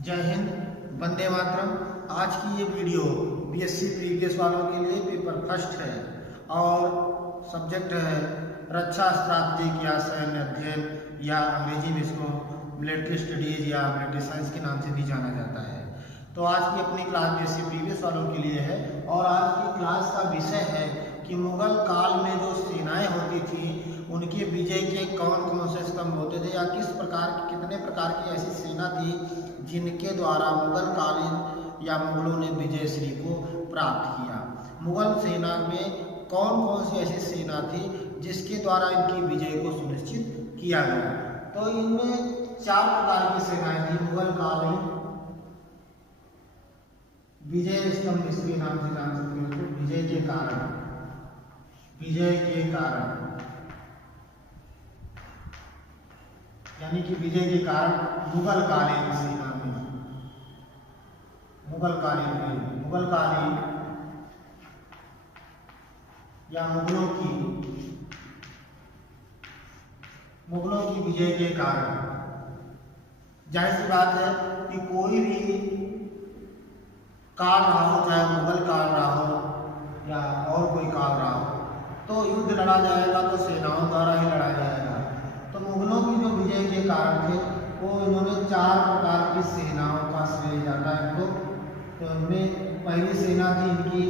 जय हिंद, वंदे मातरम। आज की ये वीडियो बीएससी प्रीवियस वालों के लिए पेपर फर्स्ट है और सब्जेक्ट है रक्षा स्ट्रैटेजिक या सैन्य अध्ययन या अंग्रेजी में इसको मिलिट्री स्टडीज या मिलिट्री साइंस के नाम से भी जाना जाता है। तो आज की अपनी क्लास बीएससी प्रीवियस वालों के लिए है और आज की क्लास का विषय है कि मुगल काल में जो सेनाएं होती थी उनके विजय के कौन कौन से स्तंभ होते थे या किस प्रकार की कितने प्रकार की ऐसी सेना थी जिनके द्वारा मुगल कालीन या मुगलों ने विजय श्री को प्राप्त किया। मुगल सेना में कौन कौन सी ऐसी सेना थी जिसके द्वारा इनकी विजय को सुनिश्चित किया गया। तो इनमें 4 प्रकार की सेनाएं थी मुगल कालीन विजय स्तंभ इसके नाम से जान सकते हो। तो विजय के कारण यानी कि विजय के कारण मुगल कालीन सेना में मुगल कालीन या मुगलों की विजय के कारण जाहिर सी बात है कि कोई भी काल रहा हो, चाहे मुगल काल रहा हो या और कोई काल रहा हो, तो युद्ध लड़ा जाएगा तो सेनाओं द्वारा ही लड़ा जाएगा। तो मुगलों की जो विजय के कारण थे वो इन्होंने 4 प्रकार की सेनाओं का श्रेय जाता है इनको। तो इनमें पहली सेना थी इनकी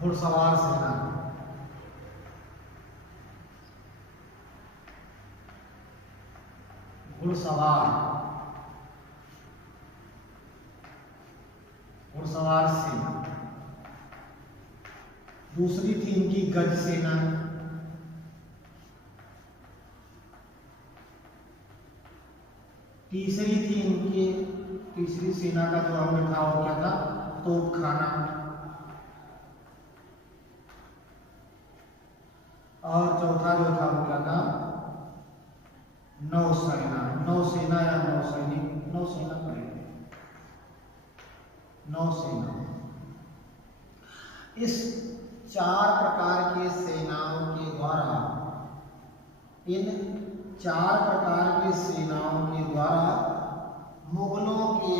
घुड़सवार सेना। घुड़सवार सेना। दूसरी थी इनकी गज सेना। तीसरी सेना का जो अंग था वो क्या था? तोपखाना। और चौथा जो था वो क्या था? नौसेना या नौसैनिक, नौसेना करेंगे, नौसेना। इस 4 प्रकार के सेनाओं के द्वारा मुगलों के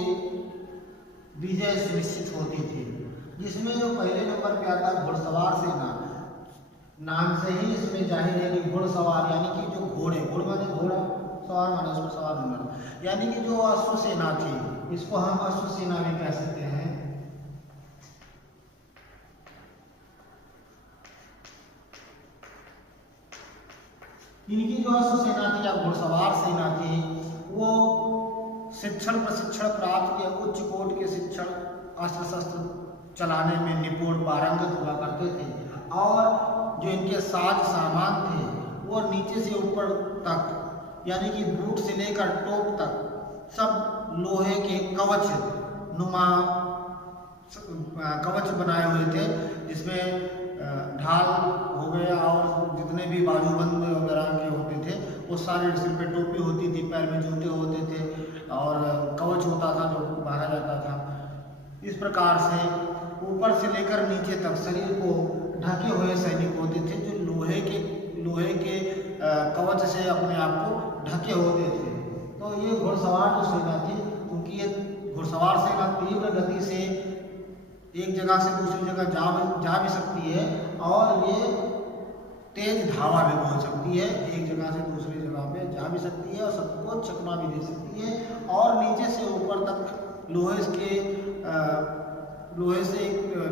विजय सुनिश्चित होती थी। जिसमें जो पहले नंबर पे आता है घुड़सवार सेना। नाम से ही इसमें जाहिर है कि घुड़सवार यानी कि जो घोड़े, घोड़ माने घोड़ा, सवार माने उसमें सवार होना, यानी कि जो अश्व सेना थी इसको हम अश्व सेना भी कह सकते हैं। इनकी जो अश्व सेना थी या घुड़सवार सेना थी वो प्रशिक्षण प्राप्त किया, उच्च कोट के शिक्षण, अस्त्र शस्त्र चलाने में निपुण पारंगत हुआ करते थे और जो इनके साज सामान थे वो नीचे से ऊपर तक यानी कि बूट से लेकर टोप तक सब लोहे के कवच नुमा कवच बनाए हुए थे, जिसमें ढाल हो गया और जितने भी बाजूबंद वगैरह के होते थे वो सारे, सिर पे टोपी होती थी, पैर में जूते होते थे और कवच होता था जो बांधा जाता था। इस प्रकार से ऊपर से लेकर नीचे तक शरीर को ढके हुए सैनिक होते थे जो लोहे के कवच से अपने आप को ढके होते थे। तो ये घुड़सवार जो सेना थी, क्योंकि ये घुड़सवार सेना तीव्र गति से एक जगह से दूसरी जगह जा भी सकती है और ये तेज धावा भी बोल सकती है, एक जगह से दूसरी जगह पे जा भी सकती है और सबको चकमा भी दे सकती है। और नीचे से ऊपर तक लोहे से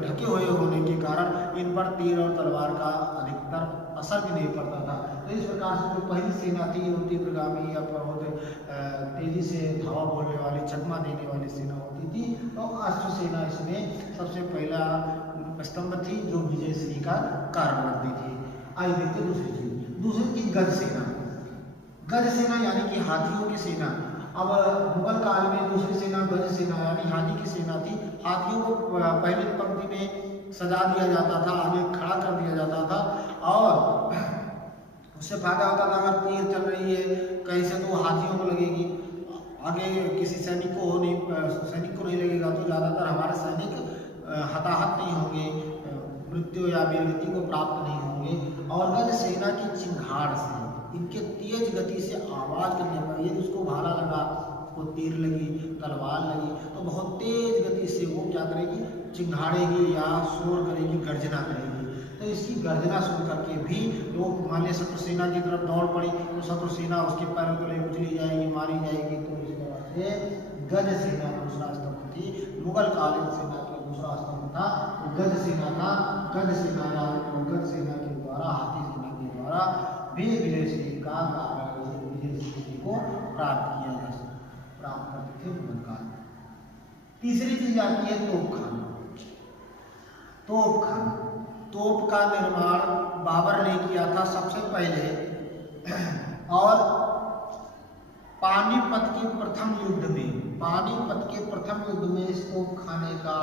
ढके हुए होने के कारण इन पर तीर और तलवार का अधिकतर असर भी नहीं पड़ता था। तो इस प्रकार से जो पहली सेना थी वो तीव्रगामी या बहुत तेजी से धावा बोलने वाली, चकमा देने वाली सेना होती थी। तो अश्व सेना इसमें सबसे पहला स्तंभ थी जो विजय श्री का कारण बनती थी। आइए देखते दूसरी थी गज सेना यानी कि हाथियों की सेना। अब मुगल काल में दूसरी सेना गज सेना यानी हाथी की सेना थी। हाथियों को पहले पंक्ति में सजा दिया जाता था, आगे खड़ा कर दिया जाता था और उससे फायदा होता था अगर तीर चल रही है कहीं से तो हाथियों को लगेगी, आगे किसी सैनिक को नहीं लगेगा तो ज़्यादातर हमारे सैनिक हताहत नहीं होंगे, मृत्यु या वीरगति को प्राप्त नहीं होंगे। और गज सेना की चिंगाड़ से, इनके तेज गति से आवाज करने पर, यदि उसको भाला लगा, को तीर लगी, तलवार लगी, तो बहुत तेज गति से वो क्या करेगी, चिंगाड़ेगी या शोर करेगी, गर्जना करेगी। तो इसकी गर्जना सुन करके भी लोग, मान लिया शत्रु सेना की तरफ दौड़ पड़ी तो शत्रु सेना उसके पैरों तले उछली जाएगी, मारी जाएगी। तो इस तरह से गज सेना दूसरा स्तंभ थी, मुगल कालीन सेना का दूसरा स्तंभ था गज सेना का। गज सेना के द्वारा, हाथी सेना के द्वारा विजय श्री का विजय श्री को प्राप्त करते थे मुगल काल। तीसरी चीज आती है तोपखाना। तोप का निर्माण बाबर ने किया था सबसे पहले, और पानीपत के प्रथम युद्ध में इस तोपखाने का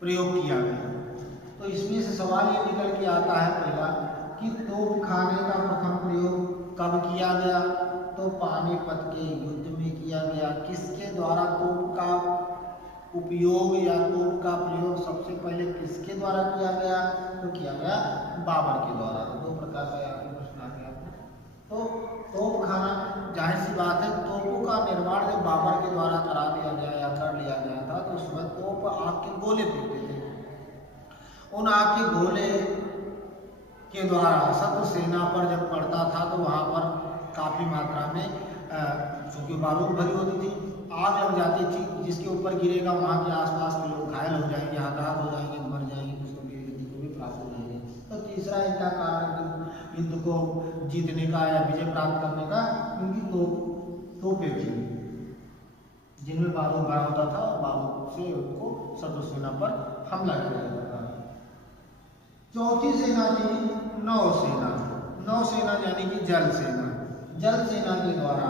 प्रयोग किया गया। तो इसमें से सवाल ये निकल के आता है पहला कि तोपखाने का प्रथम प्रयोग कब किया गया? तो पानीपत के युद्ध में किया गया। किसके द्वारा तोप का उपयोग या तोप का प्रयोग सबसे पहले किसके द्वारा किया गया? तो किया गया बाबर के द्वारा। तो दो प्रकार का यहाँ पे प्रश्न आ गया। तो तोपखाना, जाहिर सी बात है, तोपों का निर्माण जब बाबर के द्वारा करा दिया गया या कर लिया गया था, तो उस वक्त तोप आग के गोले फेंकते थे। उन आग के गोले के द्वारा शत्रु सेना पर जब पड़ता था तो वहाँ पर काफी मात्रा में चूंकि बारूद भरी होती थी, आग लग जाती थी, जिसके ऊपर गिरेगा वहाँ के आसपास के लोग घायल हो जाएंगे, हताहत हो जाएंगे, मर जाएंगे, कुछ लोग गति को भी प्राप्त हो जाएंगे। तो तीसरा इनका कारण युद्ध को जीतने का या विजय प्राप्त करने का इनकी तोपें थी, जिनमें बारूद भरा होता था और बारूद से उनको शत्रु सेना पर हमला किया जाता था। चौथी सेना थी नौसेना। नौसेना यानी कि जल सेना। जल सेना के द्वारा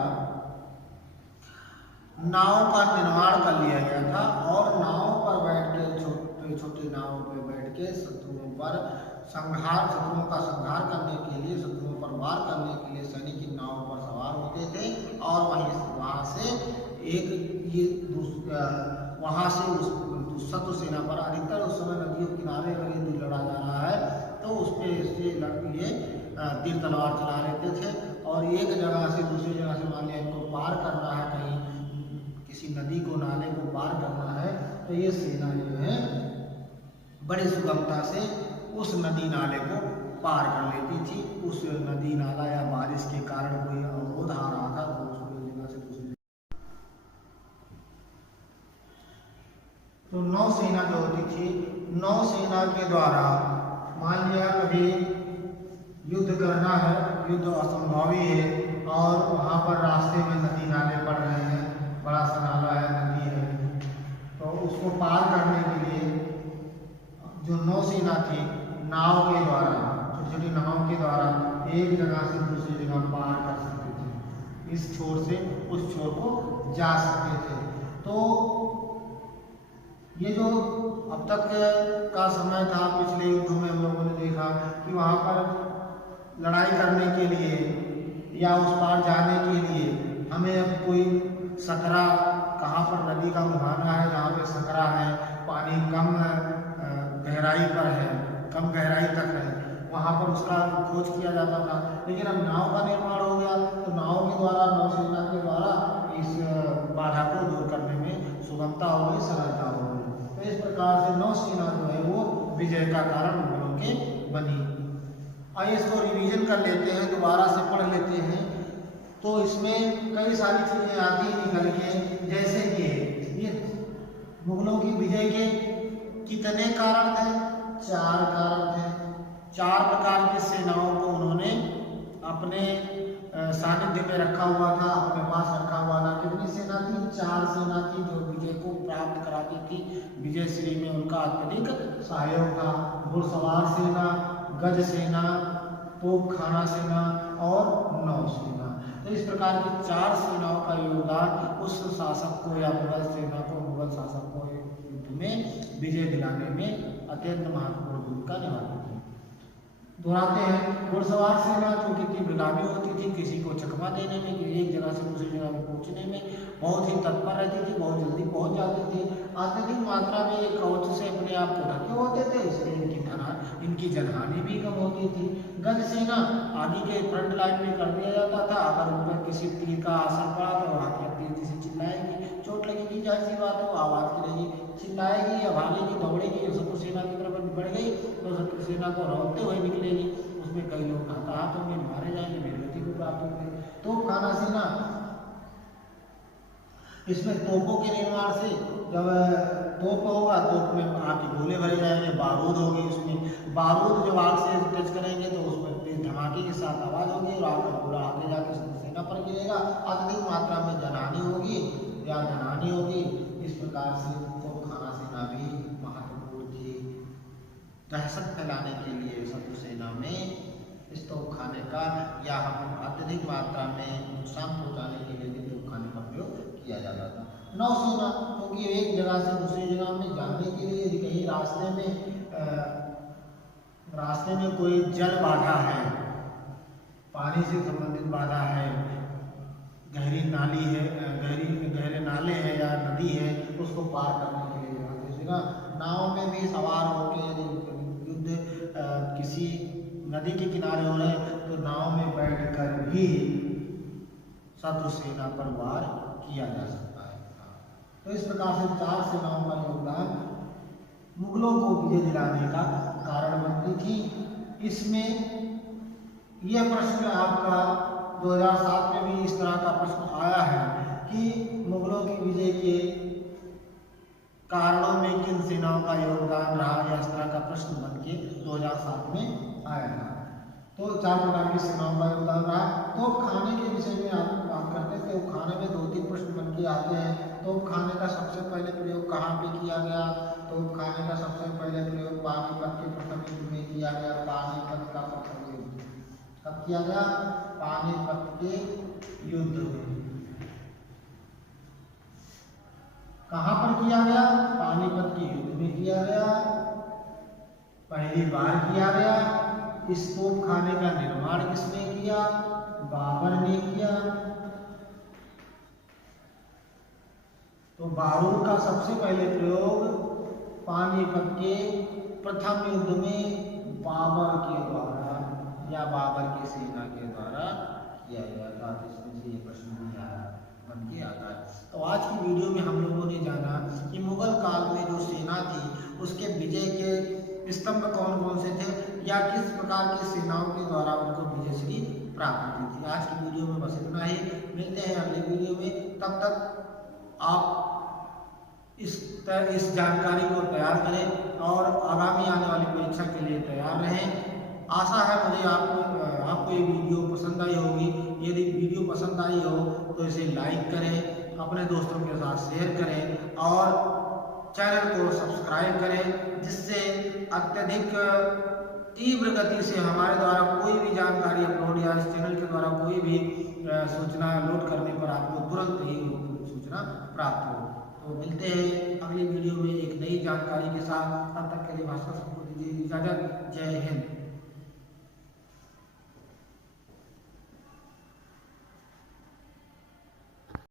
नाव का निर्माण कर लिया गया था और नाव पर बैठ के, छोटे नाव पर बैठ के शत्रुओं का संहार करने के लिए, शत्रुओं पर वार करने के लिए सैनिक इन नाव पर सवार होते थे और वहाँ से उस शत्रु सेना पर, अधिकतर उस समय नदियों के किनारे अगर युद्ध लड़ा जा रहा है तो उस पर ये तीर तलवार चला लेते थे और एक जगह से दूसरी जगह से, मान लिया इनको पार करना है, कहीं किसी नदी को, नाले को पार करना है, तो ये सेना जो है बड़ी सुगमता से उस नदी नाले को पार कर लेती थी। उस नदी नाला या बारिश के कारण कोई अवरोध आ रहा था तो उसको एक जगह से दूसरी। तो नौसेना जो होती थी, नौसेना के द्वारा मान लिया कभी युद्ध करना है, युद्ध असंभवी है और वहाँ पर रास्ते में नदी नाले पड़ रहे हैं, बड़ा सा नाला है, नदी है, तो उसको पार करने के लिए जो नौसेना थी, नाव के द्वारा, छोटी छोटी नाव के द्वारा एक जगह से दूसरी जगह पार कर सकते थे, इस छोर से उस छोर को जा सकते थे। तो ये जो अब तक का समय था, पिछले युद्धों में हम लोगों ने देखा कि वहाँ पर लड़ाई करने के लिए या उस पार जाने के लिए हमें अब कोई सकरा, कहाँ पर नदी का मुहाना है जहाँ पे सकरा है, पानी कम गहराई पर है, कम गहराई तक है, वहाँ पर उसका खोज किया जाता था। लेकिन अब नाव का निर्माण हो गया तो नाव के द्वारा, नौसेना के द्वारा इस बाधा को दूर करने में सुगमता हो गई, सरलता हो गई। तो इस प्रकार से नौसेना जो है वो विजय का कारण मुगलों के बनी। आइए इसको रिवीजन कर लेते हैं, दोबारा से पढ़ लेते हैं। तो इसमें कई सारी चीजें आती हैं निकल के, जैसे कि ये मुगलों की विजय के कितने कारण थे? 4 कारण थे। 4 प्रकार की सेनाओं को उन्होंने अपने सानिध्य में रखा हुआ था, अपने पास रखा हुआ था। कितनी सेना थी? 4 सेना थी जो विजय को प्राप्त कराती थी। विजय श्री में उनका अत्यधिक सहयोग था। घुड़सवार सेना, गज सेना, तोपखाना सेना और नौसेना। तो इस प्रकार की 4 सेनाओं का योगदान उस शासक को या मुगल सेना को, मुगल शासक को युद्ध में विजय दिलाने में अत्यंत महत्वपूर्ण भूमिका निभाती थी। दोहराते हैं, घुड़सवार सेना जो कि तीव्रगामी होती थी, किसी को चकमा देने में, एक जगह से दूसरी जगह में पहुंचने में बहुत ही तत्पर रहती थी, बहुत जल्दी पहुंच जाती थी। अत्यधिक मात्रा में ये कवच से अपने आप को ढके होते थे, इसलिए इनकी इनकी जनहानि भी कम होती थी। गज सेना आगे के फ्रंट लाइन में कर दिया जाता था, अगर उन पर किसी तीर का असर पड़ा तो हाथियार तेजी से चिल्लाएगी, चोट लगेगी, जाहिर सी बात है वो आवाज़ करेगी, चिल्लाएगी या भागेगी, दौड़ेगी, शत्रु सेना की तरफ बढ़ गई तो शत्रु सेना को रोकते हुए निकलेगी, उसमें कई लोग हताहत होंगे, मारे जाएंगे, वीरगति को प्राप्त होंगे। तोपखाना सेना, इसमें तोपों के निर्माण से, जब तोप होगा तोप में आग के गोले भरे जाएंगे, बारूद होगी, उसमें बारूद जब आग से टच करेंगे तो उसमें तेज धमाके के साथ आवाज़ होगी और आग का गोला आगे जाकर शत्रु सेना पर गिरेगा, अधिक मात्रा में जनहानि होगी या धनहानि होगी। इस प्रकार से तोपखाना सेना भी महत्वपूर्ण थी। दहशत फैलाने के लिए शत्रु सेना में इस तोपखाने का या हम अत्यधिक मात्रा में नुकसान पहुंचाने के लिए भी तोपखाने का प्रयोग किया जाता था। नौसेना, क्योंकि एक जगह से दूसरी जगह में जाने के लिए यदि कहीं रास्ते में कोई जल बाधा है, पानी से संबंधित बाधा है, गहरी नाली है, गहरे नाले हैं या नदी है, उसको पार करने के लिए नौसेना नाव में भी सवार होकर यदि युद्ध किसी नदी के किनारे हो रहे तो नाव में बैठकर भी शत्रु सेना पर वार किया जा सकता है। तो इस प्रकार से चार सेनाओं का योगदान मुगलों को विजय दिलाने का कारण बनती थी। इसमें यह प्रश्न आपका 2007 में भी इस तरह का प्रश्न आया है कि मुगलों की विजय के कारणों में किन सेनाओं का योगदान रहा, या इस तरह का प्रश्न बन के 2007 में आया था। तो चार प्रकार की सेनाओं का योगदान रहा। तोपखाने के विषय में आप बात करते हैं। तोपखाने में 2-3 प्रश्न बन के आते हैं। तोपखाने का सबसे पहले प्रयोग कहाँ पे किया गया? तोपखाने का सबसे पहले प्रयोग पानीपत के प्रथम युद्ध में किया गया। पानीपत का प्रथम युद्ध कब किया गया? पानीपत के युद्ध में। कहाँ पर किया गया? पानीपत के युद्ध में किया गया, पहली बार किया गया। इस तोपखाने का निर्माण किसने किया? बाबर ने किया। तो बारूद का सबसे पहले प्रयोग पानीपत के प्रथम युद्ध में बाबर के द्वारा या बाबर की सेना के द्वारा किया गया था। इसमें से ये प्रश्न भी बन के आता है। तो आज की वीडियो में हम लोगों ने जाना कि मुगल काल में जो सेना थी उसके विजय के स्तंभ कौन कौन से थे या किस प्रकार की सेनाओं के द्वारा उनको विजयश्री प्राप्त हुई थी। आज की वीडियो में बस इतना ही। मिलते हैं अगले वीडियो में। तब तक आप इस जानकारी को तैयार करें और आगामी आने वाली परीक्षा के लिए तैयार रहें। आशा है मुझे आपको ये वीडियो पसंद आई होगी। यदि वीडियो पसंद आई हो तो इसे लाइक करें, अपने दोस्तों के साथ शेयर करें और चैनल को सब्सक्राइब करें, जिससे अत्यधिक तीव्र गति से हमारे द्वारा कोई भी जानकारी अपलोड या इस चैनल के द्वारा कोई भी सूचना लोड करने पर आपको तुरंत ही सूचना प्राप्त हो। तो मिलते हैं अगली वीडियो में एक नई जानकारी के साथ। तब तक के लिए भास्कर सबको दीजिए इजाजत। जय हिंद।